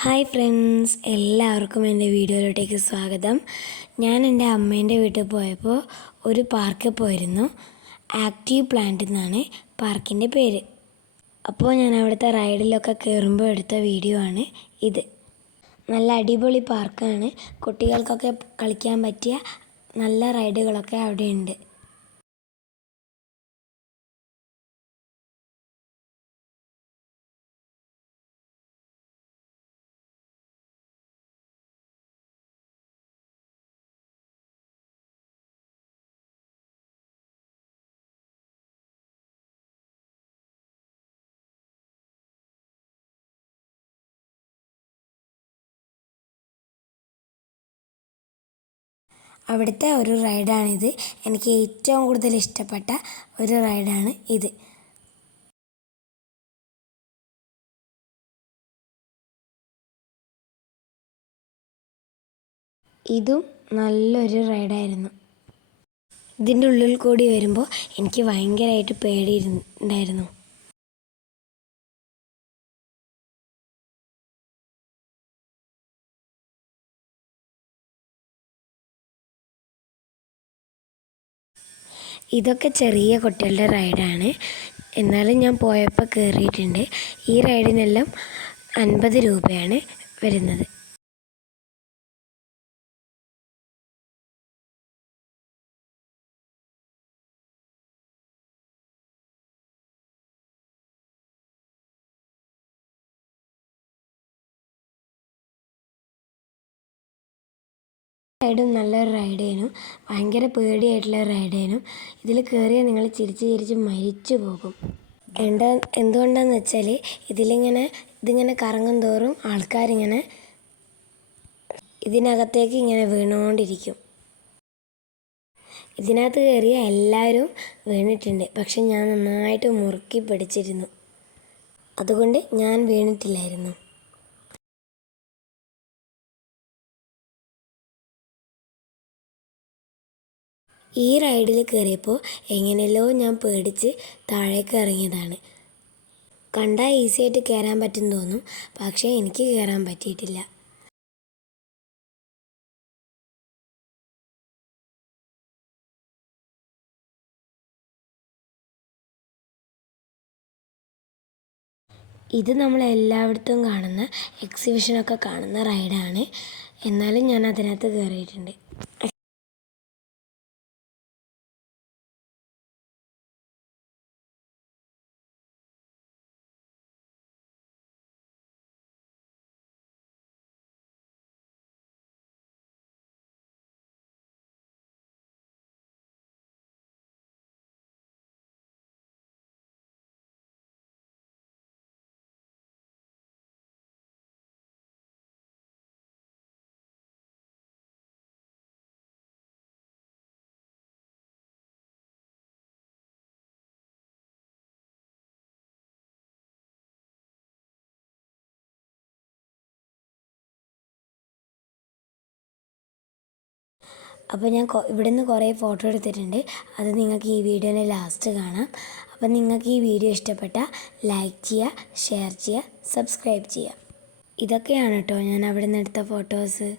Hi friends, എല്ലാവർക്കും എൻ്റെ വീഡിയോയിലോട്ടേക്ക് സ്വാഗതം. ഞാൻ എൻ്റെ അമ്മേൻ്റെ വീട്ടിൽ പോയപ്പോൾ ഒരു പാർക്കിൽ പോയിരുന്നു. ആക്റ്റീവ് പ്ലാന്റ് എന്നാണ് പാർക്കിൻ്റെ പേര്. അപ്പോൾ ഞാൻ അവിടുത്തെ റൈഡിലൊക്കെ കയറുമ്പോൾ എടുത്ത വീഡിയോ ആണ് ഇത്. നല്ല അടിപൊളി പാർക്കാണ്. കുട്ടികൾക്കൊക്കെ കളിക്കാൻ പറ്റിയ നല്ല റൈഡുകളൊക്കെ അവിടെയുണ്ട്. അവിടുത്തെ ഒരു റൈഡാണിത്. എനിക്ക് ഏറ്റവും കൂടുതൽ ഇഷ്ടപ്പെട്ട ഒരു റൈഡാണ് ഇത്. ഇതും നല്ലൊരു റൈഡായിരുന്നു. ഇതിൻ്റെ ഉള്ളിൽ കൂടി വരുമ്പോൾ എനിക്ക് ഭയങ്കരമായിട്ട് പേടിയുണ്ടായിരുന്നു. ഇതൊക്കെ ചെറിയ കുട്ടികളുടെ റൈഡാണ്. എന്നാലും ഞാൻ പോയപ്പോൾ കയറിയിട്ടുണ്ട്. ഈ റൈഡിനെല്ലാം 50 രൂപയാണ് വരുന്നത്. റൈഡും നല്ലൊരു റൈഡേനും, ഭയങ്കര പേടിയായിട്ടുള്ള റൈഡേനും. ഇതിൽ കയറിയാൽ നിങ്ങൾ ചിരിച്ച് മരിച്ചു പോകും. എന്തുകൊണ്ടാന്ന് വെച്ചാൽ ഇതിങ്ങനെ കറങ്ങും തോറും ആൾക്കാരിങ്ങനെ ഇതിനകത്തേക്ക് ഇങ്ങനെ വീണുകൊണ്ടിരിക്കും. ഇതിനകത്ത് കയറിയ എല്ലാവരും വീണിട്ടുണ്ട്. പക്ഷെ ഞാൻ നന്നായിട്ട് മുറുക്കി പിടിച്ചിരുന്നു, അതുകൊണ്ട് ഞാൻ വീണിട്ടില്ലായിരുന്നു. ഈ റൈഡിൽ കയറിയപ്പോൾ എങ്ങനെയല്ലോ ഞാൻ പേടിച്ച് താഴേക്ക് ഇറങ്ങിയതാണ്. കണ്ടാൽ ഈസി ആയിട്ട് കയറാൻ പറ്റും തോന്നും, പക്ഷേ എനിക്ക് കയറാൻ പറ്റിയിട്ടില്ല. ഇത് നമ്മൾ എല്ലായിടത്തും കാണുന്ന എക്സിബിഷനൊക്കെ കാണുന്ന റൈഡാണ്. എന്നാലും ഞാൻ അതിനകത്ത് കയറിയിട്ടുണ്ട്. അപ്പോൾ ഞാൻ ഇവിടെ നിന്ന് കുറേ ഫോട്ടോ എടുത്തിട്ടുണ്ട്. അത് നിങ്ങൾക്ക് ഈ വീഡിയോയുടെ ലാസ്റ്റ് കാണാം. അപ്പോൾ നിങ്ങൾക്ക് ഈ വീഡിയോ ഇഷ്ടപ്പെട്ടാൽ ലൈക്ക് ചെയ്യുക, ഷെയർ ചെയ്യുക, സബ്സ്ക്രൈബ് ചെയ്യുക. ഇതൊക്കെയാണ് കേട്ടോ ഞാൻ അവിടെ നിന്ന് എടുത്ത ഫോട്ടോസ്.